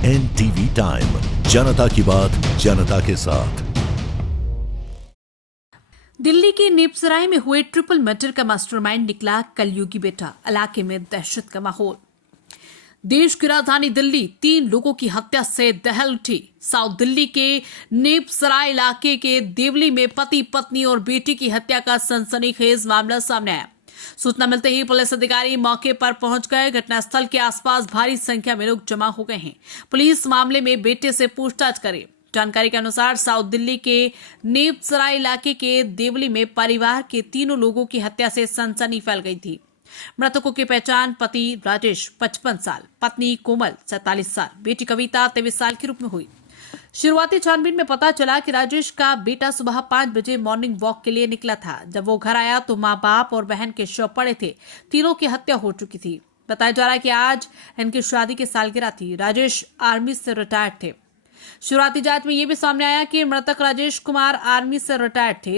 NTV time, जनता की बात जनता के साथ। दिल्ली के नेपसराय में हुए ट्रिपल मर्डर का मास्टरमाइंड निकला कलयुगी बेटा। इलाके में दहशत का माहौल। देश की राजधानी दिल्ली 3 लोगों की हत्या से दहल उठी। साउथ दिल्ली के नेपसराय इलाके के देवली में पति पत्नी और बेटी की हत्या का सनसनीखेज मामला सामने आया। सूचना मिलते ही पुलिस अधिकारी मौके पर पहुंच गए। घटनास्थल के आसपास भारी संख्या में लोग जमा हो गए हैं। पुलिस मामले में बेटे से पूछताछ करे। जानकारी के अनुसार साउथ दिल्ली के नेपसराय इलाके के देवली में परिवार के 3 लोगों की हत्या से सनसनी फैल गई थी। मृतकों की पहचान पति राजेश 55 साल, पत्नी कोमल 47 साल, बेटी कविता 23 साल के रूप में हुई। शुरुआती छानबीन में पता चला कि राजेश का बेटा सुबह 5 बजे मॉर्निंग वॉक के लिए निकला था। जब वो घर आया तो माँ बाप और बहन के शव पड़े थे। तीनों की हत्या हो चुकी थी। बताया जा रहा है कि आज इनकी शादी की सालगिरह थी। राजेश आर्मी से रिटायर्ड थे। शुरुआती जांच में यह भी सामने आया कि मृतक राजेश कुमार आर्मी से रिटायर्ड थे।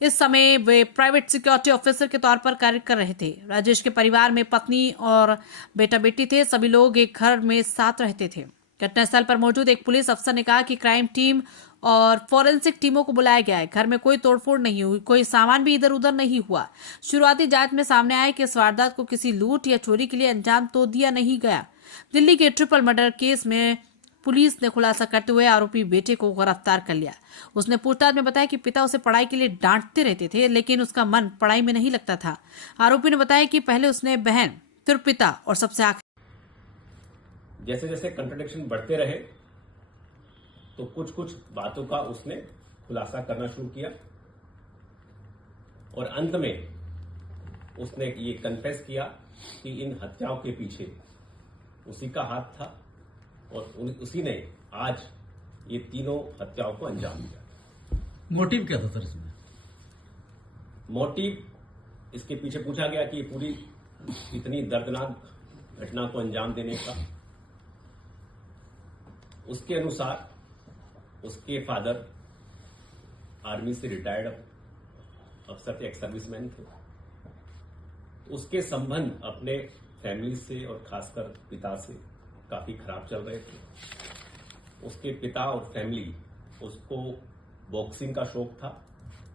इस समय वे प्राइवेट सिक्योरिटी ऑफिसर के तौर पर कार्य कर रहे थे। राजेश के परिवार में पत्नी और बेटा बेटी थे। सभी लोग एक घर में साथ रहते थे। घटनास्थल पर मौजूद एक पुलिस अफसर ने कहा कि क्राइम टीम और फॉरेंसिक टीमों को बुलाया गया है। घर में कोई तोड़फोड़ नहीं हुई, कोई सामान भी इधर उधर नहीं हुआ। शुरुआती जांच में सामने आया कि इस वारदात को किसी लूट या चोरी के लिए अंजाम तो दिया नहीं गया। दिल्ली के ट्रिपल मर्डर केस में पुलिस ने खुलासा करते हुए आरोपी बेटे को गिरफ्तार कर लिया। उसने पूछताछ में बताया कि पिता उसे पढ़ाई के लिए डांटते रहते थे, लेकिन उसका मन पढ़ाई में नहीं लगता था। आरोपी ने बताया कि पहले उसने बहन, फिर पिता और सबसे आखिर जैसे जैसे कंट्रडिक्शन बढ़ते रहे तो कुछ कुछ बातों का उसने खुलासा करना शुरू किया और अंत में उसने ये कन्फेस किया कि इन हत्याओं के पीछे उसी का हाथ था और उसी ने आज ये तीनों हत्याओं को अंजाम दिया। मोटिव क्या था सर इसमें? मोटिव इसके पीछे पूछा गया कि पूरी इतनी दर्दनाक घटना को अंजाम देने का। उसके अनुसार उसके फादर आर्मी से रिटायर्ड अफसर थे, एक्स सर्विसमैन थे। उसके संबंध अपने फैमिली से और खासकर पिता से काफी खराब चल रहे थे। उसके पिता और फैमिली, उसको बॉक्सिंग का शौक था,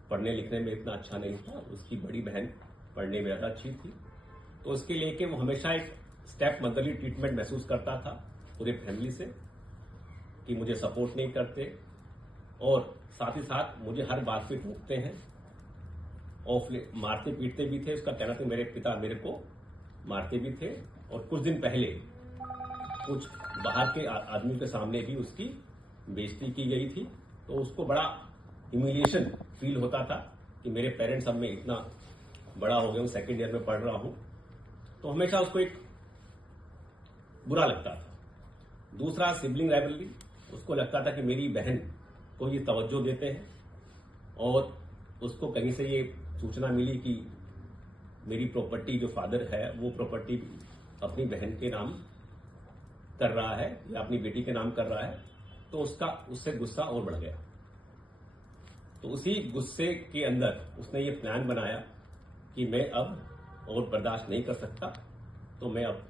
पढ़ने लिखने में इतना अच्छा नहीं था। उसकी बड़ी बहन पढ़ने में ज्यादा अच्छी थी, तो उसके लेके वो हमेशा एक स्टेप मदरली ट्रीटमेंट महसूस करता था पूरे फैमिली से कि मुझे सपोर्ट नहीं करते और साथ ही साथ मुझे हर बात पे टोकते हैं और मारते पीटते भी थे। उसका कहना था मेरे पिता मेरे को मारते भी थे और कुछ दिन पहले कुछ बाहर के आदमियों के सामने भी उसकी बेइज्जती की गई थी। तो उसको बड़ा ह्यूमिलिएशन फील होता था कि मेरे पेरेंट्स अब मैं इतना बड़ा हो गया हूं, सेकेंड ईयर में पढ़ रहा हूं, तो हमेशा उसको एक बुरा लगता था। दूसरा सिबलिंग राइवलरी, उसको लगता था कि मेरी बहन को ये तवज्जो देते हैं और उसको कहीं से ये सूचना मिली कि मेरी प्रॉपर्टी जो फादर है वो प्रॉपर्टी अपनी बहन के नाम कर रहा है या अपनी बेटी के नाम कर रहा है, तो उससे गुस्सा और बढ़ गया। तो उसी गुस्से के अंदर उसने ये प्लान बनाया कि मैं अब और बर्दाश्त नहीं कर सकता, तो मैं अब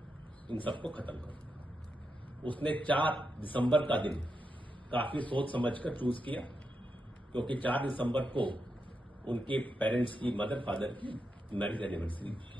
इन सबको खत्म करूं। उसने 4 दिसंबर का दिन काफी सोच समझकर चूज किया, क्योंकि 4 दिसंबर को उनके पेरेंट्स की, मदर फादर की मैरिज एनिवर्सरी थी।